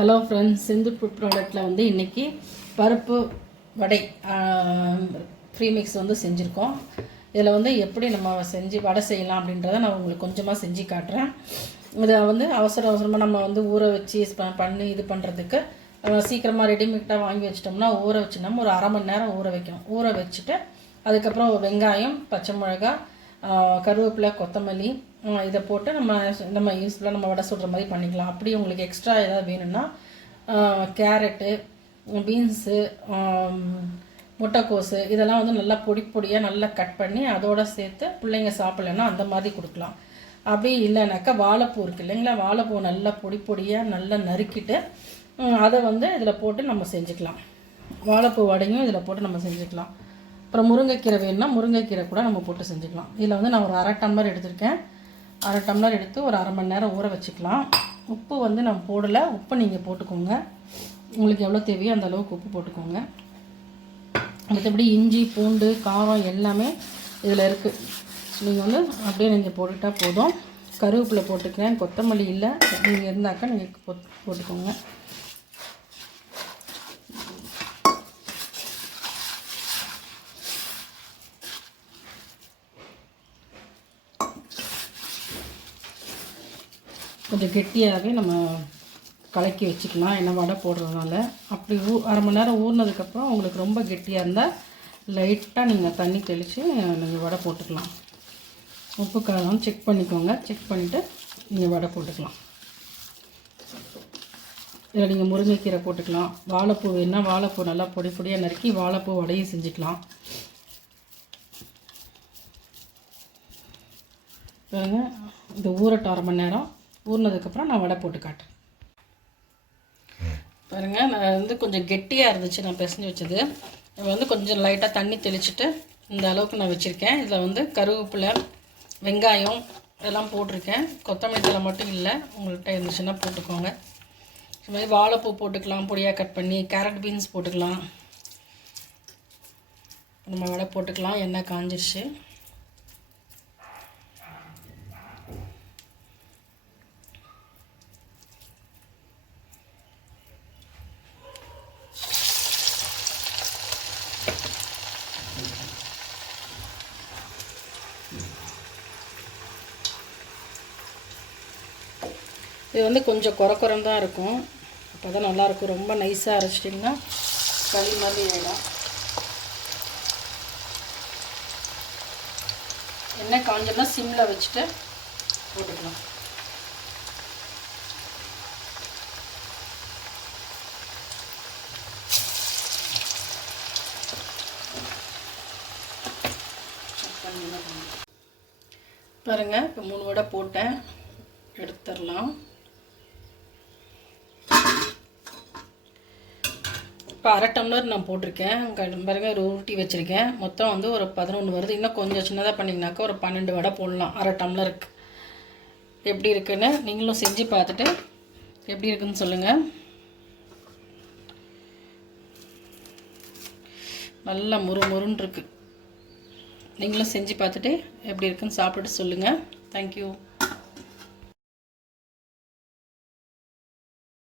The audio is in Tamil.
ஹலோ ஃப்ரெண்ட்ஸ், சிந்து ஃபுட் ப்ராடக்ட்டில் வந்து இன்றைக்கி பருப்பு வடை ப்ரீமிக்ஸ் வந்து செஞ்சுருக்கோம். இதில் வந்து எப்படி நம்ம செஞ்சு வடை செய்யலாம் அப்படின்றத நான் உங்களுக்கு கொஞ்சமாக செஞ்சு காட்டுறேன். இதை வந்து அவசரமாக நம்ம வந்து ஊற வச்சு பண்ணி இது பண்ணுறதுக்கு சீக்கிரமாக ரெடிமேடாக வாங்கி வச்சிட்டோம்னா ஊற வச்சுட்டோம்னா ஒரு அரை மணி நேரம் ஊற வைக்கணும். ஊற வச்சுட்டு அதுக்கப்புறம் வெங்காயம், பச்சை மிளகா, கருவேப்பிலை, கொத்தமல்லி இதை போட்டு நம்ம யூஸ்ஃபுல்லாக நம்ம வடை சுடுற மாதிரி பண்ணிக்கலாம். அப்படி உங்களுக்கு எக்ஸ்ட்ரா ஏதாவது வேணும்னா கேரட்டு, பீன்ஸு, முட்டைக்கோஸு இதெல்லாம் வந்து நல்லா பொடியாக நல்லா கட் பண்ணி அதோடு சேர்த்து பிள்ளைங்க சாப்பிட்லன்னா அந்த மாதிரி கொடுக்கலாம். அப்படி இல்லைனாக்கா வாழைப்பூ இருக்குது இல்லைங்களா, வாழைப்பூ நல்லா பொடியாக நல்லா நறுக்கிட்டு அதை வந்து இதில் போட்டு நம்ம செஞ்சுக்கலாம். வாழைப்பூ வடையும் இதில் போட்டு நம்ம செஞ்சுக்கலாம். அப்புறம் முருங்கைக்கீரை வேணும்னா முருங்கைக்கீரை கூட நம்ம போட்டு செஞ்சுக்கலாம். இதில் வந்து நான் ஒரு அரை டம்ளர் எடுத்திருக்கேன். அரை டம்ளர் எடுத்து ஒரு அரை மணி நேரம் ஊற வச்சுக்கலாம். உப்பு வந்து நான் போடலை, உப்பு நீங்கள் போட்டுக்கோங்க. உங்களுக்கு எவ்வளோ தேவையோ அந்த அளவுக்கு உப்பு போட்டுக்கோங்க. மற்றபடி இஞ்சி, பூண்டு, காரம் எல்லாமே இதில் இருக்குது. நீங்கள் வந்து அப்படியே நீங்கள் போட்டுட்டால் போதும். கருவேப்பிலை போட்டுக்கிறேன், கொத்தமல்லி இல்லை, நீங்கள் இருந்தாக்கா நீங்கள் போட்டுக்கோங்க. கொஞ்சம் கெட்டியாகவே நம்ம கலக்கி வச்சுக்கலாம், என்ன வடை போடுறதுனால. அப்படி அரை மணி நேரம் ஊறினதுக்கப்புறம் உங்களுக்கு ரொம்ப கெட்டியாக இருந்தால் லைட்டாக நீங்கள் தண்ணி தெளித்து நீங்கள் வடை போட்டுக்கலாம். உப்பு காரம் செக் பண்ணிக்கோங்க. செக் பண்ணிவிட்டு நீங்கள் வடை போட்டுக்கலாம். இதில் நீங்கள் முருங்கைக்கீரை போட்டுக்கலாம். வாழைப்பூ வேணுன்னா வாழைப்பூ நல்லா பொடியாக நறுக்கி வாழைப்பூ வடையும் செஞ்சுக்கலாம். பாருங்க, இது ஊறட்டும் அரை மணி நேரம். ஊறினதுக்கப்புறம் நான் வடை போட்டு காட்டுறேன். பாருங்கள், நான் வந்து கொஞ்சம் கெட்டியாக இருந்துச்சு நான் பிசைஞ்சு வச்சது. இப்போ வந்து கொஞ்சம் லைட்டாக தண்ணி தெளிச்சுட்டு இந்த அளவுக்கு நான் வச்சுருக்கேன். இதில் வந்து கருவேப்பிலை, வெங்காயம் இதெல்லாம் போட்டிருக்கேன். கொத்தமல்லி தழை மட்டும் இல்லை, உங்கள்கிட்ட இருந்துச்சுன்னா போட்டுக்கோங்க. இது மாதிரி வாழைப்பூ போட்டுக்கலாம், பொடியாக கட் பண்ணி. கேரட், பீன்ஸ் போட்டுக்கலாம். நம்ம வடை போட்டுக்கலாம். எண்ணெய் காஞ்சிருச்சு. இது வந்து கொஞ்சம் குறக்குறம் தான் இருக்கும், அப்போ தான் நல்லாயிருக்கும். ரொம்ப நைஸாக அரைச்சிட்டிங்கன்னா களி மாதிரி ஆகிடும். எண்ணெய் காஞ்சோம்னா சிம்மில் வச்சுட்டு போட்டுக்கலாம். பாருங்கள், இப்போ 3 வடை போட்டேன், எடுத்துடலாம். இப்போ அரை டம்ளர் நான் போட்டிருக்கேன். பாருங்கள், ஒரு ஊட்டி வச்சுருக்கேன். மொத்தம் வந்து ஒரு 11 வருது. இன்னும் கொஞ்சம் சின்னதாக பண்ணிங்கனாக்கா ஒரு 12 வடை போடலாம் அரை டம்ளருக்கு. எப்படி இருக்குன்னு நீங்களும் செஞ்சு பார்த்துட்டு எப்படி இருக்குன்னு சொல்லுங்கள். நல்லா முறுமுறுன்னு இருக்குது. நீங்களும் செஞ்சு பார்த்துட்டு எப்படி இருக்குன்னு சாப்பிட்டுட்டு சொல்லுங்கள். தேங்க்யூ.